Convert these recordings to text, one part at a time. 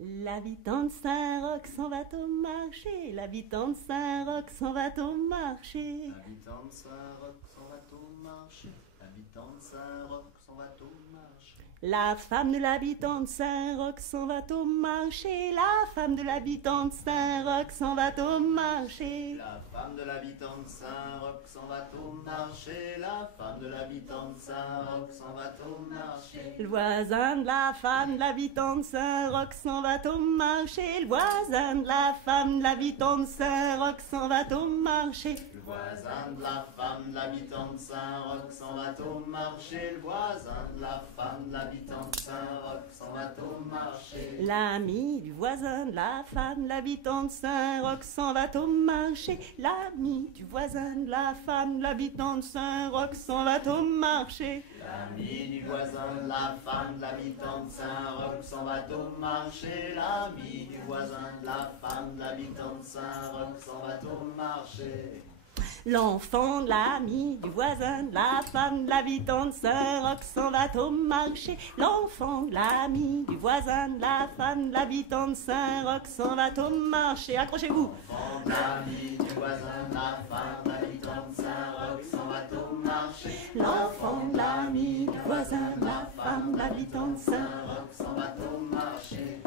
L'habitant de Saint-Roch s'en va au marché, l'habitant de Saint-Roch s'en va au marché. L'habitant de Saint-Roch s'en va au marché, l'habitant de Saint-Roch s'en va au marché. La femme de l'habitant de Saint-Roch s'en va au marché, la femme de l'habitant de Saint-Roch s'en va au marché. La femme de l'habitant de Saint-Roch s'en va au marché, la femme de l'habitant de Saint-Roch s'en va au marché. Le voisin de la femme de l'habitant de Saint-Roch s'en va au marché, le voisin de la femme de l'habitant de Saint-Roch s'en va au marché. Le voisin de la femme de l'habitant de Saint-Roch s'en va au marché, le voisin de la femme de l'habitant de Saint-Roch s'en va au marché. L'ami du voisin de la femme de l'habitant de Saint-Roch s'en va au marché. L'ami du voisin de la femme de l'habitant de Saint-Roch s'en va au marché. L'ami du voisin de la femme de l'habitant de Saint-Roch s'en va au marché. L'ami du voisin de la femme de l'habitant de Saint-Roch s'en va au marché. L'enfant de l'ami du voisin de la femme de l'habitant de Saint-Roch s'en va au marché. L'enfant de l'ami du voisin de la femme de l'habitant de Saint-Roch s'en va au marché. Accrochez-vous. L'enfant de l'ami du voisin de la femme de l'habitant de Saint-Roch s'en va au marché. L'enfant de l'ami du voisin de la femme de l'habitant de Saint-Roch. Saint-Roch s'en va au marché.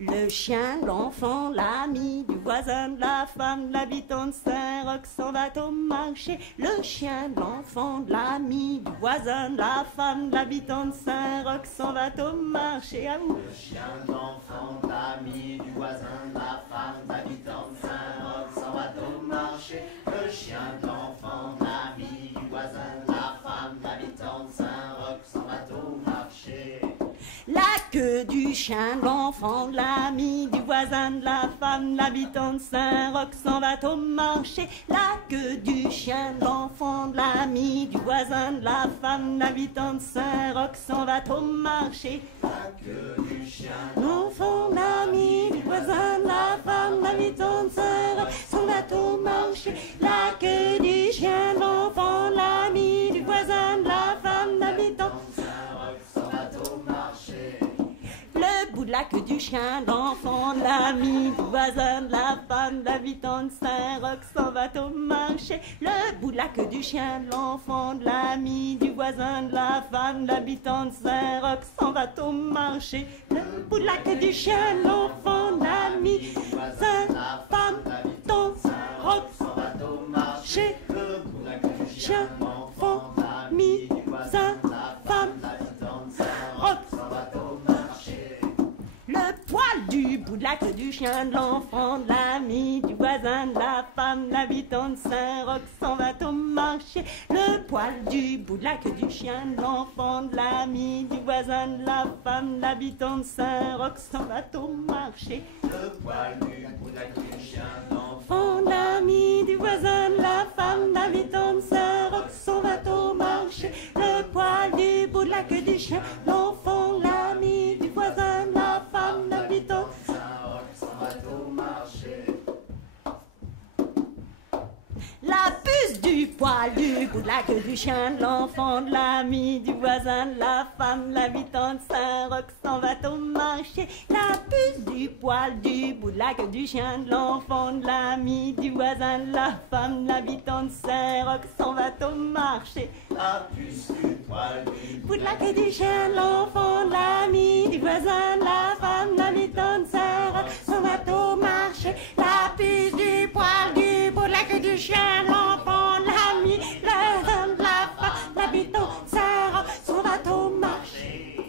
Le chien, l'enfant, l'ami du voisin de la femme de l'habitant de Saint-Roch s'en va au marché. Le chien, l'enfant, l'ami du voisin de la femme de l'habitant de Saint-Roch s'en va au marché. À vous. Le chien de l'enfant de l'ami du voisin de la femme de l'habitant de Saint-Roch s'en va au marché. Le chien de l'enfant de l'ami du voisin de la femme de l'habitant de Saint-Roch s'en va au marché. La queue du chien, l'enfant, l'ami du voisin de la femme, l'habitant de Saint-Roch s'en va au marché. La queue du chien, l'enfant, l'ami du voisin de la femme, l'habitant de Saint-Roch s'en va au marché. La queue du chien, L'enfant, l'ami du voisin de la femme, l'habitant de Saint-Roch s'en va au marché. La queue du chien, l'enfant, l'ami du voisin de la femme, l'habitant de Saint-Roch s'en va au marché. le bout de la queue du chien, l'enfant, l'ami du voisin de la femme, l'habitant de Saint-Roch s'en va au marché. Le bout de la queue du chien, l'enfant, l'ami du voisin de la femme, l'habitant de Saint-Roch s'en va au marché. Le bout de la queue du chien, l'enfant, l'ami du voisin de la femme, l'habitant de Saint-Roch s'en va au marché. Le bout de la queue du chien, l'enfant, l'ami du voisin de la femme, l'habitant de Saint-Roch s'en va au marché. le poil du bout de la queue du chien, de l'enfant, de l'ami, du voisin, de la femme, l'habitant de Saint-Roch s'en va au marché. Le poil du bout de la queue du chien, de l'enfant, de l'ami, du voisin, de la femme, l'habitant de Saint-Roch s'en va au marché. Le poil du bout de la queue du chien, l'enfant, L'enfant, de l'ami, du voisin, de la femme, l'habitant de Saint-Roch s'en va au marché. Le poil du bout de la queue du chien, l'enfant, de l'ami, du voisin, de la femme, l'habitant de Saint-Roch s'en va au marché. la puce du poil du bout de la queue du chien, de l'enfant, de l'ami, du voisin, de la femme, l'habitant de Saint-Roch s'en va au marché. La puce du poil du bout de la queue du chien, de l'enfant, de l'ami, du voisin, de la femme, l'habitant de Saint-Roch s'en va au marché. La puce du poil du Bout de la queue du chien, de l'enfant, de l'ami, du voisin, de la femme, l'habitant de Saint-Roch s'en va au marché. La puce du poil du bout de la queue du chien, de l'enfant, de l'ami, la femme, de la femme, l'habitant de Saint-Roch s'en va au marché.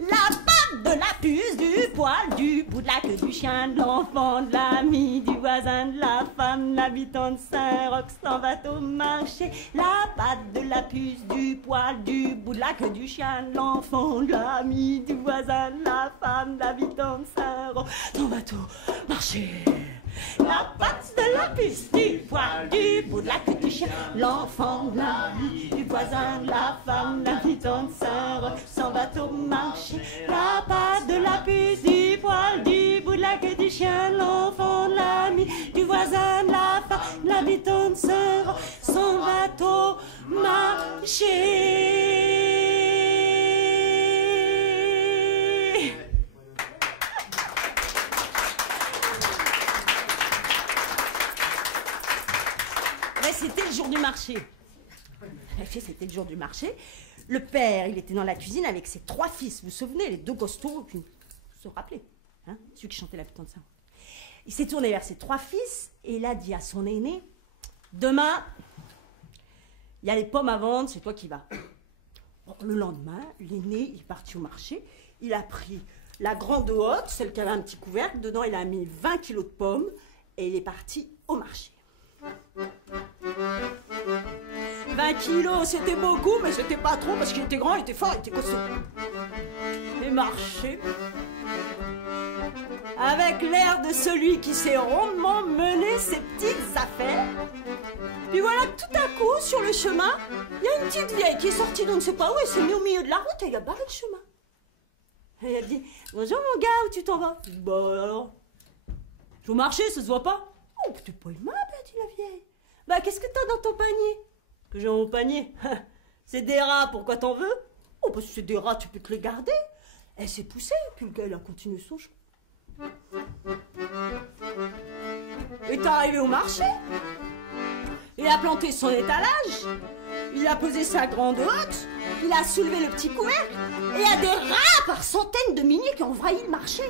La patte de la puce du poil du bout de la queue du chien, de l'enfant, de l'ami, du voisin, de la femme, l'habitant de Saint-Roch s'en va au marché. La patte de la puce du poil du bout de la queue du chien, de l'enfant, de l'ami, du voisin, de la femme, l'habitant de Saint-Roch s'en va au marché. La patte de la puce du poil du bout de la queue du chien, l'enfant, de l'ami, du voisin, de la femme, l'habitant de Saint-Roch s'en va au marché. La patte de la puce du poil du bout de la queue du chien, l'enfant, de l'ami, du voisin, de la femme, l'habitant de Saint-Roch s'en va au marché. marché. C'était le jour du marché. Le père, il était dans la cuisine avec ses 3 fils. Vous vous souvenez, les 2 costauds, vous vous rappelez, hein, celui qui chantait la putain de ça. Il s'est tourné vers ses 3 fils et il a dit à son aîné, demain, il y a les pommes à vendre, c'est toi qui vas. Bon, le lendemain, l'aîné, il est parti au marché. Il a pris la grande haute, celle qui avait un petit couvercle. Dedans, il a mis 20 kilos de pommes et il est parti au marché. 20 kilos, c'était beaucoup, mais c'était pas trop parce qu'il était grand, il était fort, il était costaud. Il marchait avec l'air de celui qui sait rondement mener ses petites affaires. Puis voilà, tout à coup, sur le chemin, il y a une petite vieille qui est sortie d'on ne sait pas où, elle s'est mise au milieu de la route et il a barré le chemin. Et elle dit, bonjour mon gars, où tu t'en vas? Bah alors, je vais au marché, ça se voit pas. Oh, t'es pas aimable, dit la vieille. Bah qu'est-ce que t'as dans ton panier? Que j'ai dans mon panier? C'est des rats, pourquoi t'en veux? Oh, parce que c'est des rats, tu peux te les garder. Elle s'est poussée, puis le gars, il a continué son chemin. Il est arrivé au marché. Il a planté son étalage. Il a posé sa grande hotte. Il a soulevé le petit couvercle. Et il y a des rats par centaines de milliers qui ont envahi le marché.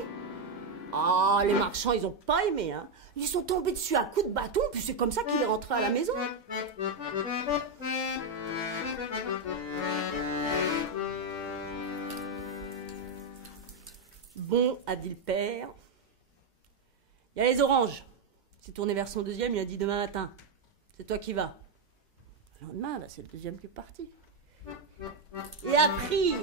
Ah, les marchands, ils ont pas aimé, hein. Ils sont tombés dessus à coups de bâton, puis c'est comme ça qu'il est rentré à la maison. Bon, a dit le père, il y a les oranges. Il s'est tourné vers son deuxième, il a dit demain matin, c'est toi qui vas. Le lendemain, c'est le deuxième qui est parti. Il a pris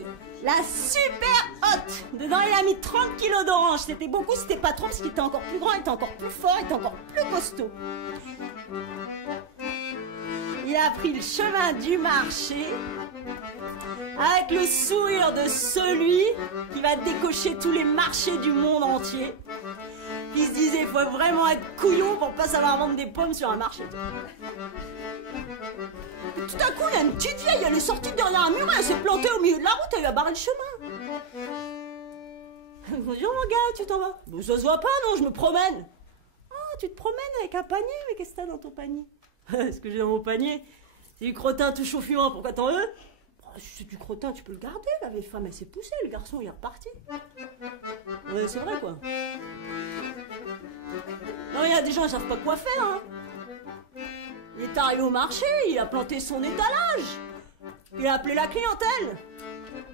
la super hotte. Dedans, il a mis 30 kilos d'oranges. C'était beaucoup, c'était pas trop, parce qu'il était encore plus grand, il était encore plus fort, il était encore plus costaud. Il a pris le chemin du marché avec le sourire de celui qui va décocher tous les marchés du monde entier. Il se disait, il faut vraiment être couillon pour pas savoir vendre des pommes sur un marché. Et tout à coup, il y a une petite vieille, elle est sortie derrière un mur, elle s'est plantée au milieu de la route, elle lui a barré le chemin. Bonjour mon gars, tu t'en vas? Ça se voit pas, non, je me promène. Ah, tu te promènes avec un panier, mais qu'est-ce que t'as dans ton panier? Ce que j'ai dans mon panier, c'est du crottin tout chaud-fumant, pourquoi t'en veux? Si c'est du crottin, tu peux le garder, la vieille femme, elle s'est poussée, le garçon, il est reparti. Ouais, c'est vrai, quoi. Non, il y a des gens, ils savent pas quoi faire, hein. Il est arrivé au marché, il a planté son étalage. Il a appelé la clientèle.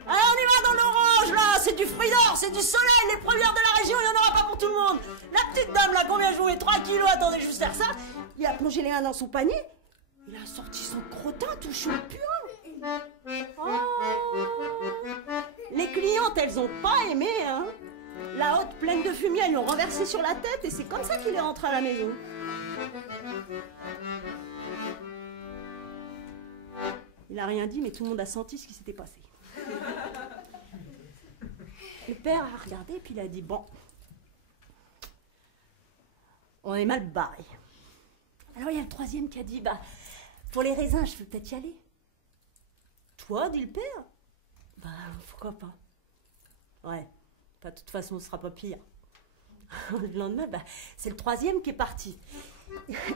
Allez, on y va dans l'orange, là, c'est du fruit d'or, c'est du soleil, les premières de la région, il n'y en aura pas pour tout le monde. La petite dame, là, combien je voulais 3 kilos, attendez, juste faire ça. Il a plongé les mains dans son panier, il a sorti son crottin tout chaud et puant. Oh. Les clientes, elles ont pas aimé, hein. La hotte pleine de fumier, elles l'ont renversé sur la tête et c'est comme ça qu'il est rentré à la maison. Il a rien dit, mais tout le monde a senti ce qui s'était passé. Le père a regardé, puis il a dit, bon, on est mal barré. Alors il y a le troisième qui a dit, bah, pour les raisins, je peux peut-être y aller. Toi, dit le père? Bah, pourquoi pas? Ouais, de toute façon, ce sera pas pire. Le lendemain, bah, c'est le troisième qui est parti.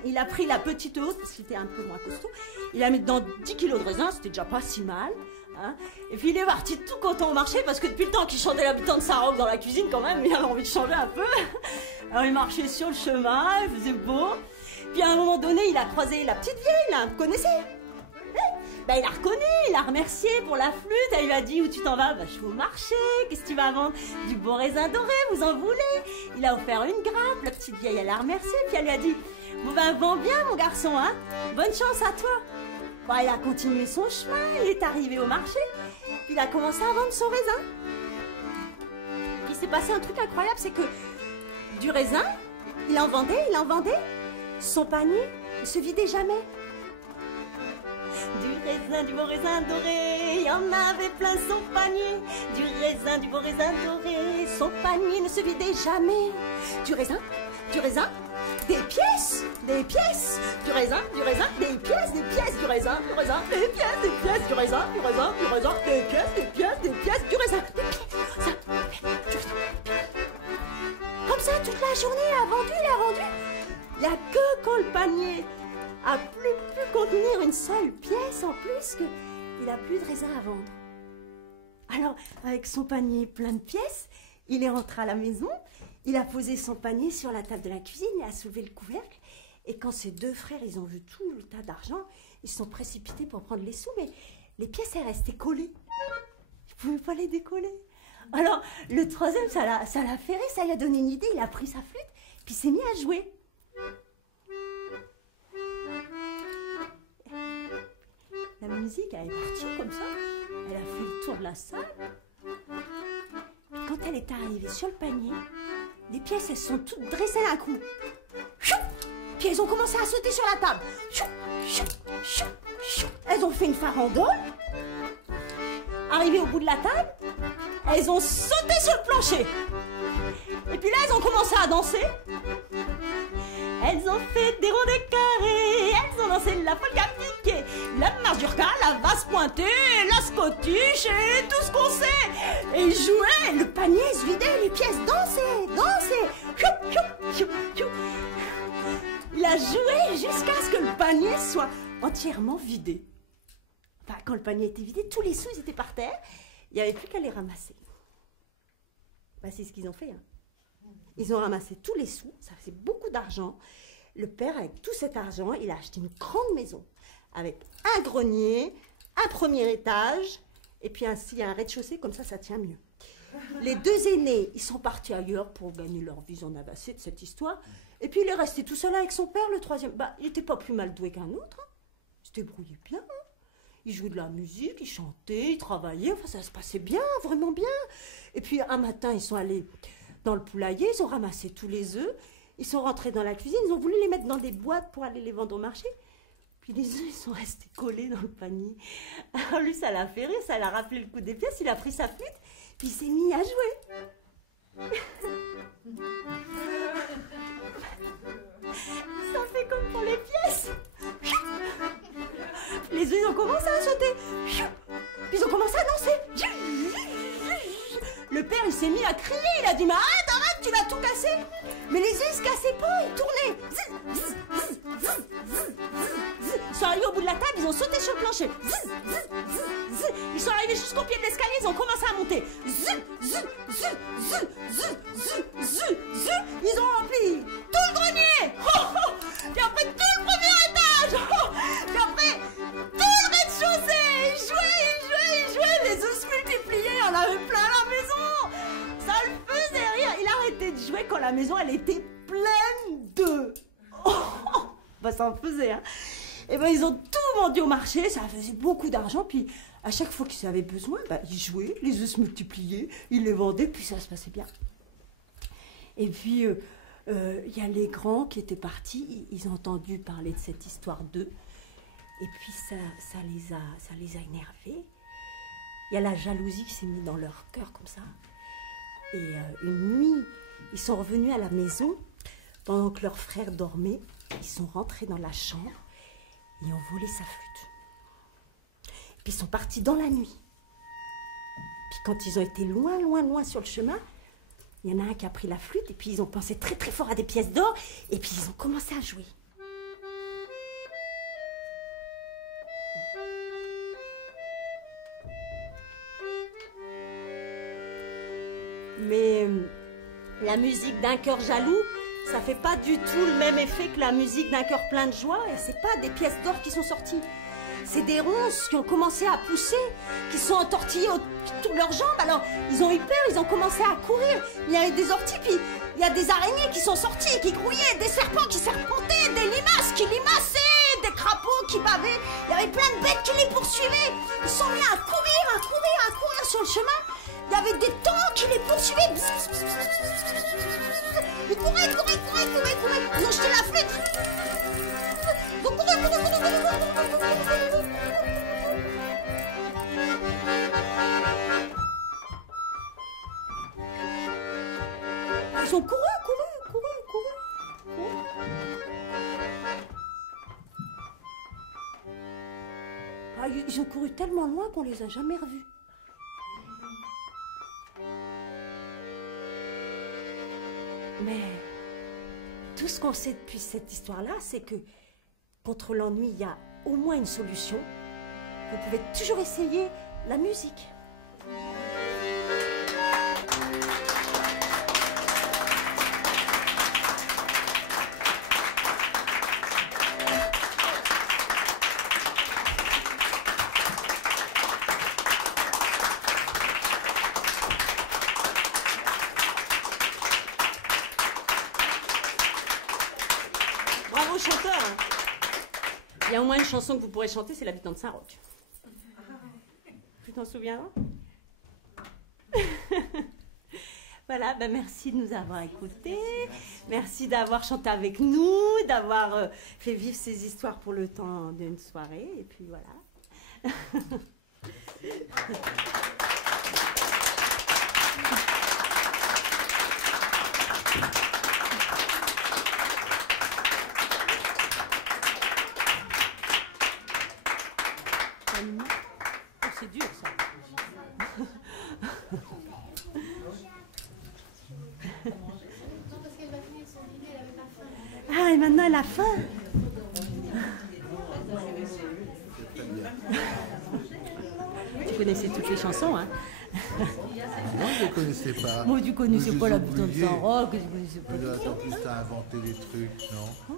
Il a pris la petite hausse, parce qu'il était un peu moins costaud. Il a mis dedans 10 kilos de raisin, c'était déjà pas si mal. Hein. Et puis il est parti tout content au marché, parce que depuis le temps qu'il chantait l'habitant de Saint-Roch dans la cuisine, quand même, il avait envie de changer un peu. Alors il marchait sur le chemin, il faisait beau. Puis à un moment donné, il a croisé la petite vieille, là, vous connaissez? Ben, il a reconnu, il a remercié pour la flûte, elle lui a dit où tu t'en vas? Ben, je vais au marché, qu'est-ce que tu vas vendre? Du beau raisin doré, vous en voulez? Il a offert une grappe, la petite vieille elle a remercié, puis elle lui a dit, bon ben vends bien mon garçon, hein, bonne chance à toi. Ben, il a continué son chemin, il est arrivé au marché, puis il a commencé à vendre son raisin. Puis il s'est passé un truc incroyable, c'est que du raisin, il en vendait, son panier ne se vidait jamais. Du raisin, du beau raisin doré, il y en avait plein son panier. Du raisin, du beau raisin doré, son panier ne se vidait jamais. Du raisin, des pièces, du raisin, des pièces, du raisin, des pièces, du raisin, des pièces, du raisin. Comme ça, toute la journée, il a vendu. Il n'y a que quand le panier a plus contenir une seule pièce en plus qu'il n'a plus de raisin à vendre. Alors, avec son panier plein de pièces, il est rentré à la maison, il a posé son panier sur la table de la cuisine, il a soulevé le couvercle, et quand ses deux frères, ils ont vu tout le tas d'argent, ils se sont précipités pour prendre les sous, mais les pièces, elles restaient collées. Ils ne pouvaient pas les décoller. Alors, le troisième, ça l'a fait rire, ça lui a donné une idée, il a pris sa flûte, puis il s'est mis à jouer. La musique, elle est partie comme ça, elle a fait le tour de la salle. Puis quand elle est arrivée sur le panier, les pièces, elles sont toutes dressées d'un coup. Puis elles ont commencé à sauter sur la table. Elles ont fait une farandole. Arrivées au bout de la table, elles ont sauté sur le plancher. Et puis là, elles ont commencé à danser. Elles ont fait des ronds de carré, elles ont dansé la folie à piquer, la mazurka, la vase pointée, la scotuche et tout ce qu'on sait. Et jouaient, le panier se vidait, les pièces dansaient. Il a joué jusqu'à ce que le panier soit entièrement vidé. Enfin, quand le panier était vidé, tous les sous ils étaient par terre, il n'y avait plus qu'à les ramasser. Bah, c'est ce qu'ils ont fait, hein. Ils ont ramassé tous les sous, ça faisait beaucoup d'argent. Le père, avec tout cet argent, il a acheté une grande maison avec un grenier, un premier étage, et puis ainsi un rez-de-chaussée, comme ça tient mieux. Les deux aînés, ils sont partis ailleurs pour gagner leur vie, ils en avaient assez de cette histoire. Et puis il est resté tout seul avec son père, le troisième. Bah, il n'était pas plus mal doué qu'un autre, hein. Il se débrouillait bien, hein. Il jouait de la musique, il chantait, il travaillait, enfin ça se passait bien, vraiment bien. Et puis un matin, ils sont allés dans le poulailler, ils ont ramassé tous les œufs, ils sont rentrés dans la cuisine, ils ont voulu les mettre dans des boîtes pour aller les vendre au marché. Puis les œufs, ils sont restés collés dans le panier. Alors lui, ça l'a fait rire, ça l'a rappelé le coup des pièces, il a pris sa flûte, puis il s'est mis à jouer. Ça fait comme pour les pièces. Les œufs, ils ont commencé à sauter. Puis ils ont commencé à danser. Le père, il s'est mis à crier, il a dit « Mais arrête, tu vas tout casser !» Mais les œufs, ils se cassaient pas, ils tournaient. Ils sont arrivés au bout de la table, ils ont sauté sur le plancher. Ils sont arrivés jusqu'au pied de l'escalier, ils ont commencé à monter. Ils ont rempli tout le grenier. Puis après tout le premier étage. Puis après tout le rez-de-chaussée. Ils jouaient, les œufs se multipliaient, il y en avait plein à la maison. Ça le faisait rire. Il arrêtait de jouer quand la maison, elle était pleine d'œufs. Bah ça en faisait, hein. Et ben ils ont tout vendu au marché, ça faisait beaucoup d'argent, puis à chaque fois qu'ils avaient besoin, bah, ils jouaient, les œufs se multipliaient, ils les vendaient, puis ça se passait bien. Et puis, y a les grands qui étaient partis, ils ont entendu parler de cette histoire d'eux, et puis ça les a énervés. Il y a la jalousie qui s'est mise dans leur cœur comme ça. Et une nuit, ils sont revenus à la maison, pendant que leur frère dormait, ils sont rentrés dans la chambre, et ont volé sa flûte. Puis ils sont partis dans la nuit. Puis quand ils ont été loin sur le chemin, il y en a un qui a pris la flûte et puis ils ont pensé très très fort à des pièces d'or et puis ils ont commencé à jouer. Mais la musique d'un cœur jaloux, ça fait pas du tout le même effet que la musique d'un cœur plein de joie, et c'est pas des pièces d'or qui sont sorties. C'est des ronces qui ont commencé à pousser, qui sont entortillées autour de leurs jambes. Alors, ils ont eu peur, ils ont commencé à courir. Il y avait des orties, puis il y a des araignées qui sont sorties, qui grouillaient, des serpents qui serpentaient, des limaces qui limaçaient, des crapauds qui bavaient. Il y avait plein de bêtes qui les poursuivaient. Ils sont mis à courir sur le chemin. Il y avait des tangs qui les poursuivaient. Ils couraient. Ils ont jeté la flûte. Ils ont couru. Ils ont couru. Ah, ils ont couru tellement loin qu'on les a jamais revus. Mais tout ce qu'on sait depuis cette histoire-là, c'est que contre l'ennui, il y a au moins une solution. Vous pouvez toujours essayer la musique. Bravo chanteur, hein. Il y a au moins une chanson que vous pourrez chanter, c'est l'habitant de Saint-Roch. Tu t'en souviens? Voilà, ben merci de nous avoir écoutés. Merci d'avoir chanté avec nous, d'avoir fait vivre ces histoires pour le temps d'une soirée. Et puis voilà. Oh, c'est dur ça. Ah, et maintenant elle a faim. Tu connaissais toutes les chansons, hein? Moi, je ne les connaissais pas. Moi, tu connaissais pas l'habitant de Saint-Roch, tu connaissais pas. En plus, tu as inventé des trucs, non?